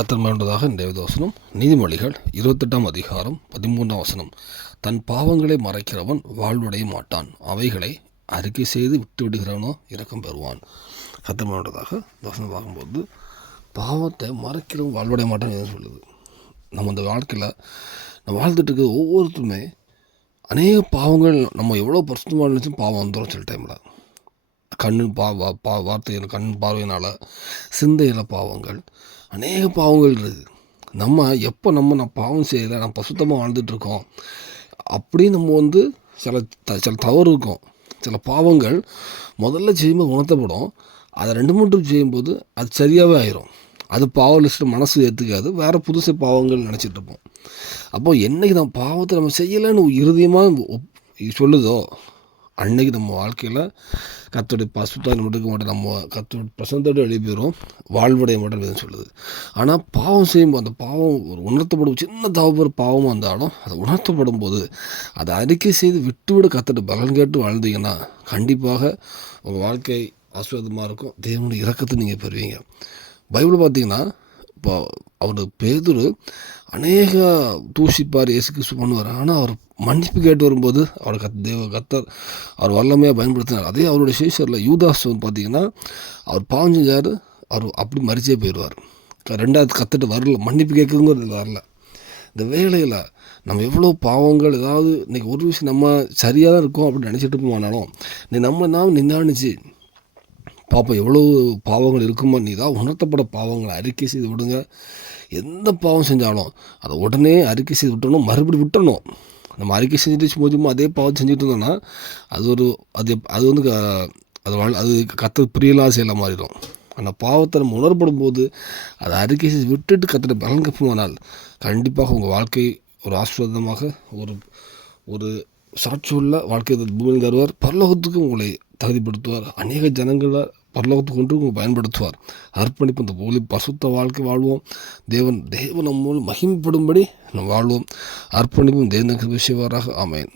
கர்த்தர் மேண்டதாக தேவதாசனம் நீதிமொழிகள் 28ஆம் அதிகாரம் 13ஆம் வசனம். தன் பாவங்களை மறைக்கிறவன் வாழ்வடைய மாட்டான், அவைகளை அறிக்கை செய்து விட்டு விடுகிறவனோ இரக்கம் பெறுவான். கர்த்தர் மேண்டதாக வசனம் பார்க்கும்போது பாவத்தை மறைக்கிறவன் வாழ்வடைய மாட்டான் எதுவும் சொல்லுது. நம்ம இந்த வாழ்க்கையில் நம்ம வாழ்ந்துட்டு இருக்க ஒவ்வொருத்தருமே அநேக பாவங்கள், நம்ம எவ்வளோ பரிசுத்தமாக இருந்துச்சும் பாவம் வந்துடும் சில டைமில். கண்ணு வார்த்தைகள், கண் பார்வையினால், சிந்தையில் பாவங்கள், அநேக பாவங்கள் இருக்குது. நம்ம பாவம் செய்யலை, நம்ம பசுத்தமாக வாழ்ந்துட்டுருக்கோம் அப்படின்னு நம்ம சில தவறு இருக்கும். சில பாவங்கள் முதல்ல செய்யும்போது உணர்த்தப்படும், அதை 2-3 ட்ரிப் செய்யும்போது அது சரியாகவே ஆயிரும். அது பாவ லிஸ்ட்டு மனசு ஏற்றுக்காது, வேறு புதுசு பாவங்கள் நினச்சிட்ருப்போம். அப்போது என்றைக்கு நம்ம பாவத்தை நம்ம செய்யலைன்னு இருதயமாக சொல்லுதோ அன்றைக்கி நம்ம வாழ்க்கையில் கர்த்தருடைய பசுத்தாய் நம்ம எடுக்க மாட்டோம், நம்ம கர்த்தருடைய பிரசனத்தோடு வெளியே போயிடும், வாழ்வுடைய மாட்டோம் எதுவும் சொல்லுது. ஆனால் பாவம் செய்யும்போது அந்த பாவம் ஒரு உணர்த்தப்படும், சின்ன தவறு பாவமாக இருந்தாலும் அது உணர்த்தப்படும் போது அதை அறிக்கை செய்து விட்டுவிட கர்த்தருடைய பலன் கேட்டு வாழ்ந்தீங்கன்னா கண்டிப்பாக உங்கள் வாழ்க்கை ஆசீர்வாதமாக இருக்கும். தேவனுடைய இரக்கத்தை நீங்கள் பெறுவீங்க. பைபிள் பார்த்தீங்கன்னா இப்போ அவர் பேதுரு அநேக தூஷிப்பார், இயேசு கிறிஸ்து பண்ணுவார். ஆனால் அவர் மன்னிப்பு கேட்டு வரும்போது அவர் கர்த்தர் அவர் வல்லமையாக பயன்படுத்தினார். அதே அவருடைய சீஷரில் யூதாஸ் பார்த்திங்கன்னா அவர் பாவம் செஞ்சார், அவர் அப்படி மறிச்சே போயிடுவார். ரெண்டாவது கர்த்தர்ட்ட வரல, மன்னிப்பு கேட்குங்கிறது வரல. இந்த வேளையில் நம்ம எவ்வளோ பாவங்கள், ஏதாவது இன்றைக்கி ஒரு விஷயம் நம்ம சரியாக தான் இருக்கோம் அப்படின்னு நினச்சிட்டு இருப்போம்னாலும் நாம் நிதானிச்சு பாப்பா எவ்வளோ பாவங்கள் இருக்குமோ, நீ தான் உணர்த்தப்பட பாவங்களை அறிக்கை செய்து விடுங்க. எந்த பாவம் செஞ்சாலும் அதை உடனே அறிக்கை செய்து விட்டணும், மறுபடி விட்டணும். நம்ம அறிக்கை செஞ்சுட்டு போதுமோ அதே பாவம் செஞ்சுட்டு இருந்தோம்னா அது கர்த்தர் பிரியலாக செய்யல மாறிடும். ஆனால் பாவத்தை நம்ம உணரப்படும் போது அதை அறிக்கை செய்து விட்டுட்டு கர்த்தரை பலன் கப்புமானால் கண்டிப்பாக உங்கள் வாழ்க்கை ஒரு ஆசீர்வாதமாக ஒரு சாட்சியுள்ள வாழ்க்கை பூமியில் தருவார். பரலோகத்துக்கு உங்களை தகுதிப்படுத்துவார். அநேக ஜனங்களை பரலோகத்துக்கு கொண்டு உங்களை பயன்படுத்துவார். அர்ப்பணிப்பு இந்த போலி பசுத்த வாழ்க்கை வாழ்வோம். தேவன் நம்ம மகிமைப்படும்படி நம்ம வாழ்வோம். அர்ப்பணிப்பும் தேவனுக்கு விஷயவாராக. ஆமென்.